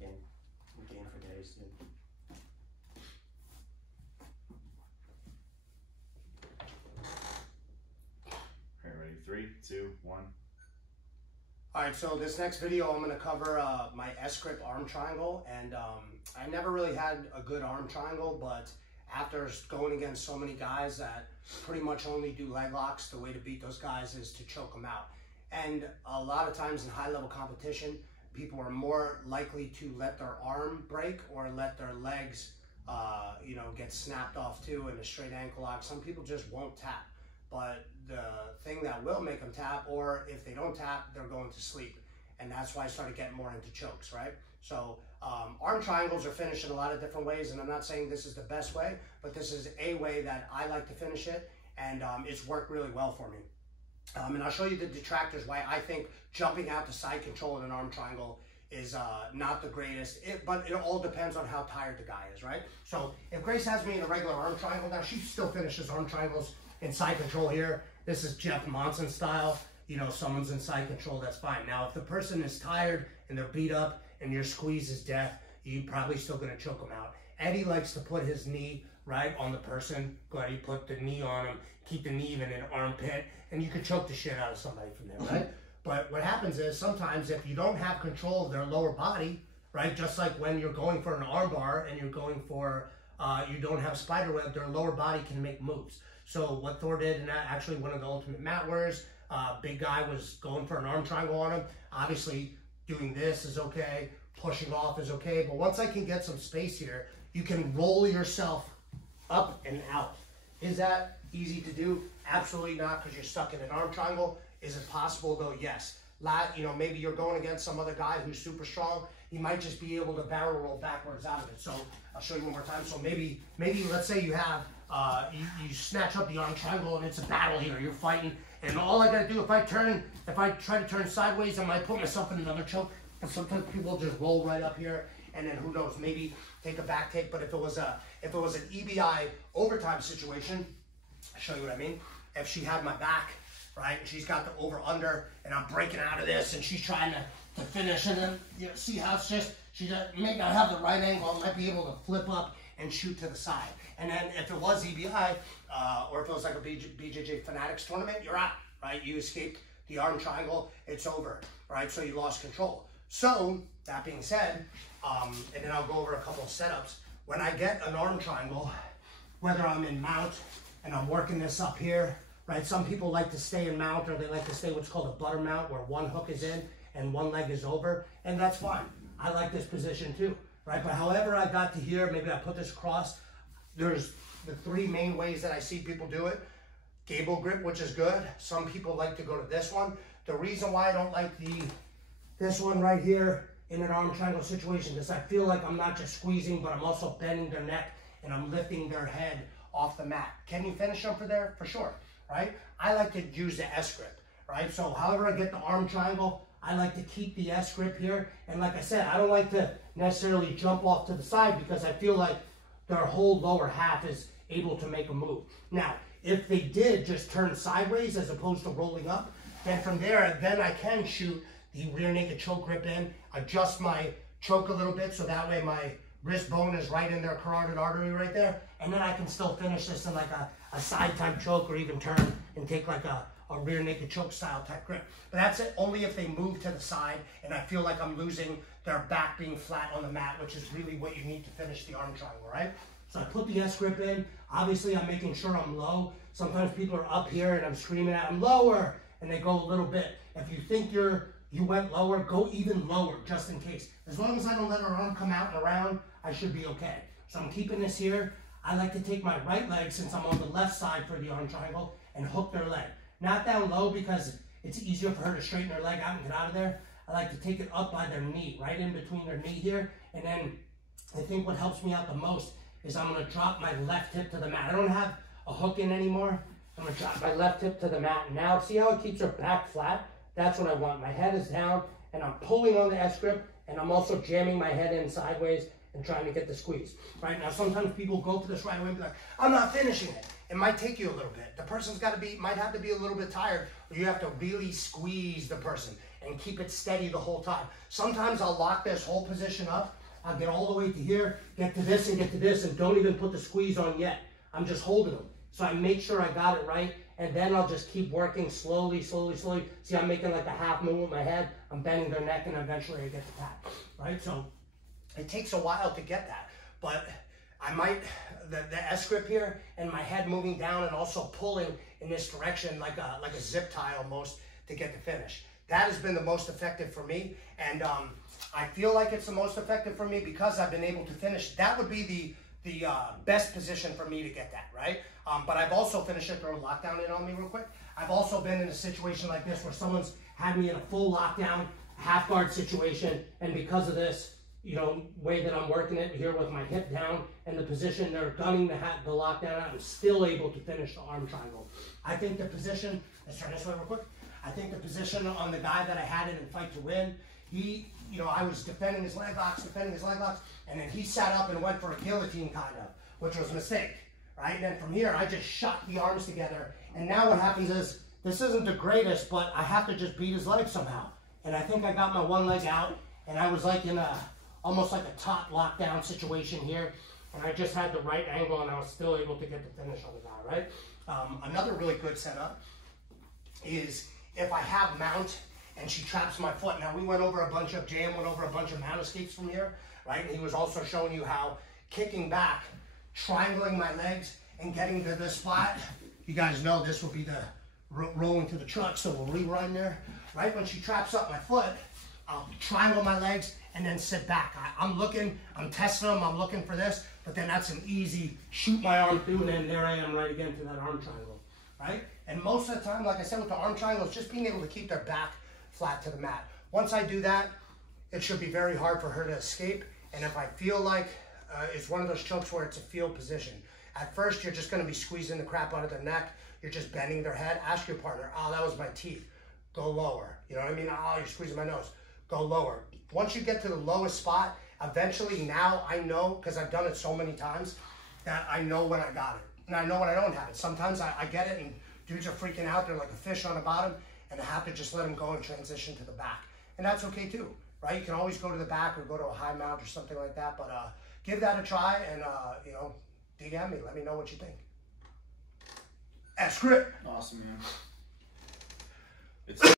game for days, dude. All right, ready? 3, 2, 1. All right, so this next video, I'm going to cover my S-grip arm triangle, and I never really had a good arm triangle, but after going against so many guys that pretty much only do leg locks, the way to beat those guys is to choke them out. And a lot of times in high-level competition, people are more likely to let their arm break or let their legs, you know, get snapped off too in a straight ankle lock. Some people just won't tap. But the thing that will make them tap, or if they don't tap, they're going to sleep. And that's why I started getting more into chokes, right? So arm triangles are finished in a lot of different ways, and I'm not saying this is the best way, but this is a way that I like to finish it, and it's worked really well for me. And I'll show you the detractors why I think jumping out to side control in an arm triangle is not the greatest, but it all depends on how tired the guy is, right? So if Grace has me in a regular arm triangle, now she still finishes arm triangles in side control here. This is Jeff Monson style. You know, someone's in side control, that's fine. Now, if the person is tired and they're beat up and your squeeze is death, you're probably still gonna choke them out. Eddie likes to put his knee right on the person. Go ahead, you put the knee on him, keep the knee even in armpit, and you could choke the shit out of somebody from there, right? But what happens is sometimes if you don't have control of their lower body, right, just like when you're going for an arm bar and you're going for, you don't have spider web, their lower body can make moves. So what Thor did, and actually one of the Ultimate Mat Wearers, big guy was going for an arm triangle on him. Obviously, doing this is okay, pushing off is okay, but once I can get some space here, you can roll yourself up and out. Is that easy to do? Absolutely not, because you're stuck in an arm triangle. Is it possible though? Yes. You know, maybe you're going against some other guy who's super strong. He might just be able to barrel roll backwards out of it. So I'll show you one more time. So maybe let's say you have, you snatch up the arm triangle and it's a battle here. You're fighting, and all I gotta do, if I try to turn sideways, I might put myself in another choke. And sometimes people just roll right up here, and then who knows, maybe take a back take. But if it was an EBI overtime situation, I'll show you what I mean. If she had my back, right, she's got the over under, and I'm breaking out of this, and she's trying to finish, and then you know, see how it's just, she may not have the right angle, might be able to flip up and shoot to the side. And then if it was EBI, or if it was like a BJJ Fanatics tournament, you're out, right? You escaped the arm triangle, it's over, right? So you lost control. So, that being said, and then I'll go over a couple of setups. When I get an arm triangle, whether I'm in mount and I'm working this up here, right? Some people like to stay in mount, or they like to stay what's called a butter mount, where one hook is in and one leg is over, and that's fine. I like this position too, right? But however I got to here, maybe I put this across, there's the 3 main ways that I see people do it. Gable grip, which is good. Some people like to go to this one. The reason why I don't like this one right here in an arm triangle situation is I feel like I'm not just squeezing, but I'm also bending their neck and I'm lifting their head off the mat. Can you finish them for there? For sure, right? I like to use the S grip, right? So however I get the arm triangle, I like to keep the S grip here. And like I said, I don't like to necessarily jump off to the side because I feel like their whole lower half is able to make a move. Now, if they did just turn sideways as opposed to rolling up, then from there, then I can shoot the rear naked choke grip in, adjust my choke a little bit so that way my wrist bone is right in their carotid artery right there, and then I can still finish this in like a side type choke, or even turn and take like a rear naked choke style type grip. But that's it only if they move to the side and I feel like I'm losing their back being flat on the mat, which is really what you need to finish the arm triangle, right? So I put the S grip in. Obviously I'm making sure I'm low. Sometimes people are up here and I'm screaming at them lower, and they go a little bit. If you think you went lower, go even lower just in case. As long as I don't let her arm come out and around, I should be okay. So I'm keeping this here. I like to take my right leg, since I'm on the left side for the arm triangle, and hook their leg. Not down low because it's easier for her to straighten her leg out and get out of there. I like to take it up by their knee, right in between their knee here. And then I think what helps me out the most is I'm gonna drop my left hip to the mat. I don't have a hook in anymore. I'm gonna drop my left hip to the mat. And now, see how it keeps her back flat? That's what I want. My head is down and I'm pulling on the S grip, and I'm also jamming my head in sideways and trying to get the squeeze. Right now, sometimes people go for this right away and be like, I'm not finishing it. It might take you a little bit. The person's might have to be a little bit tired, or you have to really squeeze the person. and keep it steady the whole time. Sometimes I'll lock this whole position up. I'll get all the way to here, get to this and get to this, and don't even put the squeeze on yet. I'm just holding them. So I make sure I got it right, and then I'll just keep working slowly, slowly, slowly. See, I'm making like a half move with my head. I'm bending their neck, and eventually I get the tap, right? So it takes a while to get that, but I might, the S grip here and my head moving down and also pulling in this direction like a zip tie almost to get the finish. That has been the most effective for me, and I feel like it's the most effective for me because I've been able to finish. That would be the best position for me to get that, right? But I've also finished it, throw a lockdown in on me real quick. I've also been in a situation like this where someone's had me in a full lockdown, half guard situation, and because of this, you know, way that I'm working it here with my hip down and the position they're gunning the lockdown out, I'm still able to finish the arm triangle. I think the position, let's turn this way real quick. I think the position on the guy that I had it in Fight to Win, he, you know, I was defending his leg locks, and then he sat up and went for a guillotine kind of, which was a mistake, right? And then from here, I just shot the arms together. And now what happens is, this isn't the greatest, but I have to just beat his leg somehow. And I think I got my one leg out, and I was like in a, almost like a top lockdown situation here. And I just had the right angle, and I was still able to get the finish on the guy, right? Another really good setup is if I have mount and she traps my foot. Now we went over a bunch of, JM went over a bunch of mount escapes from here, right? And he was also showing you how kicking back, triangling my legs and getting to this spot, you guys know this will be the rolling to the truck, so we'll rerun there. Right when she traps up my foot, I'll triangle my legs and then sit back. I'm looking, I'm testing them, I'm looking for this, but then that's an easy shoot my arm through, and then there I am right again to that arm triangle, right? And most of the time, like I said with the arm triangle, it's just being able to keep their back flat to the mat. Once I do that, it should be very hard for her to escape. And if I feel like it's one of those chokes where it's a field position, at first you're just gonna be squeezing the crap out of their neck, you're just bending their head. Ask your partner, oh, that was my teeth, go lower. You know what I mean? Oh, you're squeezing my nose, go lower. Once you get to the lowest spot, eventually now I know, because I've done it so many times, that I know when I got it. And I know when I don't have it. Sometimes I get it and dudes are freaking out, they're like a fish on the bottom, and I have to just let them go and transition to the back. And that's okay too, right? You can always go to the back or go to a high mount or something like that, but give that a try and, you know, DM me, let me know what you think. S grip. Awesome, man. It's